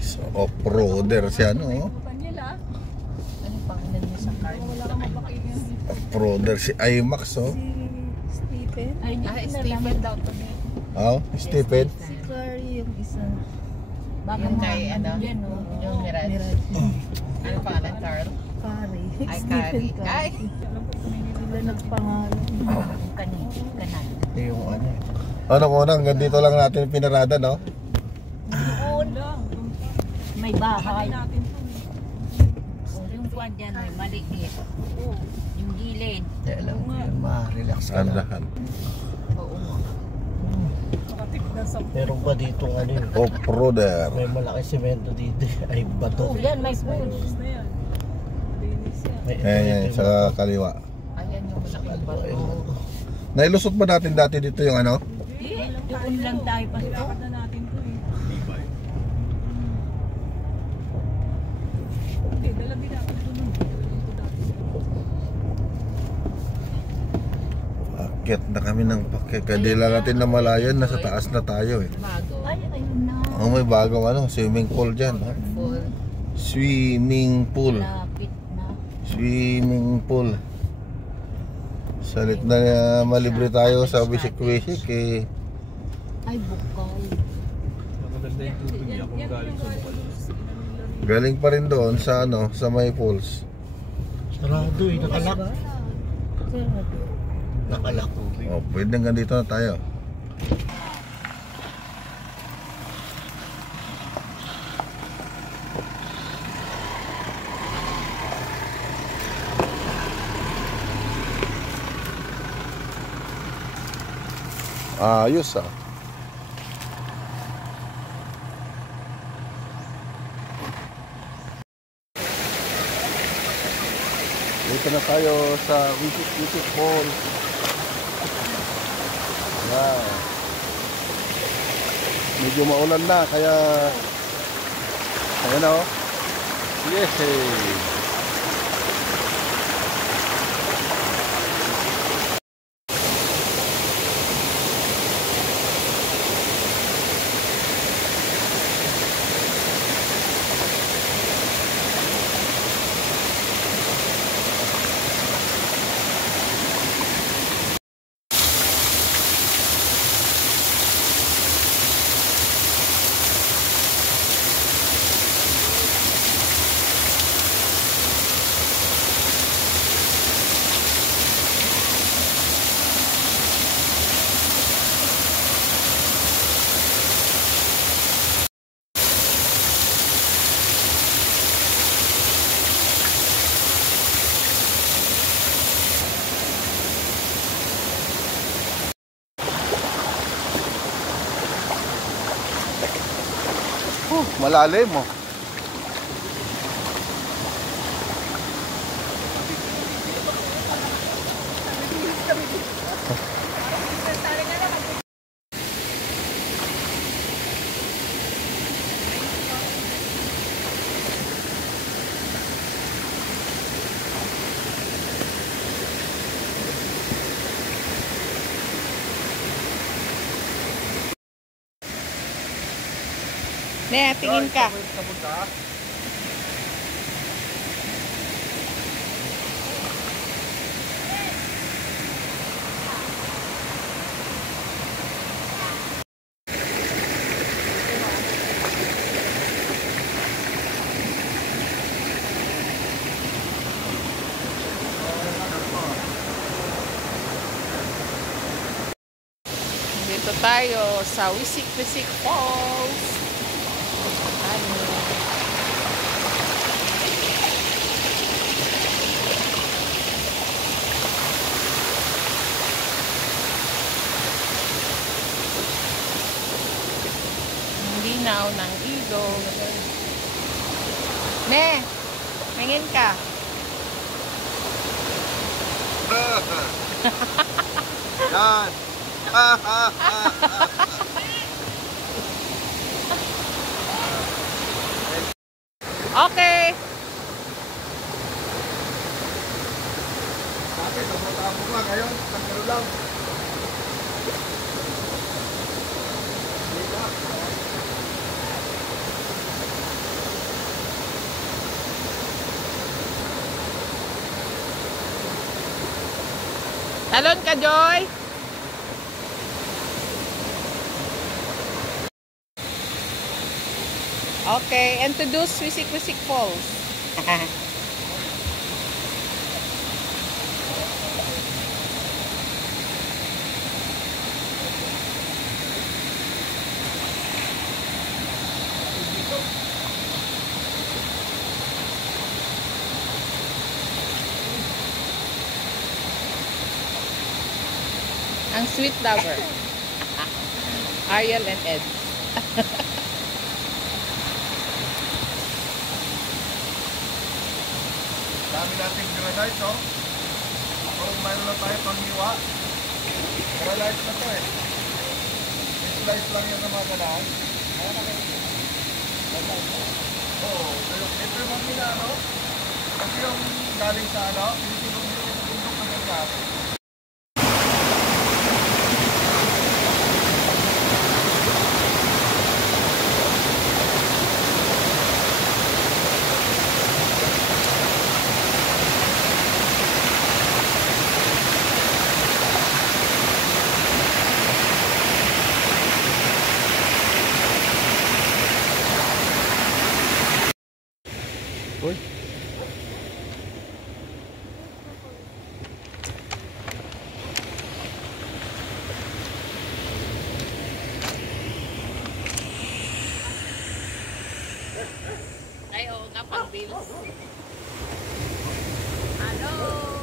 Nice. Off-roader siya, no? Ano pangalan niya sa car? Off-roader si IMAX, oh. Si Stephen? Stephen daw to niya. Oh, Stephen. Si Clary yung isa. Baka yung kay ano? Yung Mirage. Ano pangalan? Carl? Clary. Ay, Stephen Carrie. Ay! Sila nagpangalan. Kanan. Yung ano. Ano ko na, hanggang dito lang natin pinarada, no? May bahay. Yung kwan dyan may maliit. Yung gilid. Alam mo yun, ma-relax ka lang. Andahan. Oo nga. Meron pa dito ano yun. Off-roader. May malaki semento dito. Ay, bato. Oh, yan may pool. Ayan, sa kaliwa. Ayan yung malaking bato. Nailusot ba natin dati dito yung ano? Doon lang tayo pa ito. Akyat na kami ng pakikadila natin na malayan. Nasa taas na tayo eh. Bago. Ay, ayun na. Oh, may bagong ano, swimming pool dyan. Oh. Full. Swimming pool. Lapit na. Swimming pool. Salit na malibre tayo sa wisik-wisik eh. Ay, bukal. Maganda yung tubig niya kung galing sa bukal. Galing pa rin doon sa ano, sa May Falls. Sarado eh, nakalak. Nakalak. Oh, pwede hanggang dito na tayo. Ayos ah. Dito na tayo sa Wisik Falls. Wow. Medyo maulan na kaya ayan oh. Yes. Malalim mo. Ne, tingin ka. Dito tayo sa Wisik Falls. Linaw ng ilog. Ne, tingin ka. Yan. Okay. Bakit? Tamo nga ngayon. Tangkalo lang. Talon ka, Joy! Okay, introduce Wisik-Wisik Falls. Ang sweet lover. Ariel and Ed. Dami nating granite, oh. Kung mayroon na tayo panghiwa. Granite na to eh. Slice lang yan ng mga galaan. Oo. Ito yung mga minano. Kasi yung galing sa ano, pinitigong nyo yung bundok ng gagawin. Uy. Ay, oo nga, pang bills. Hello!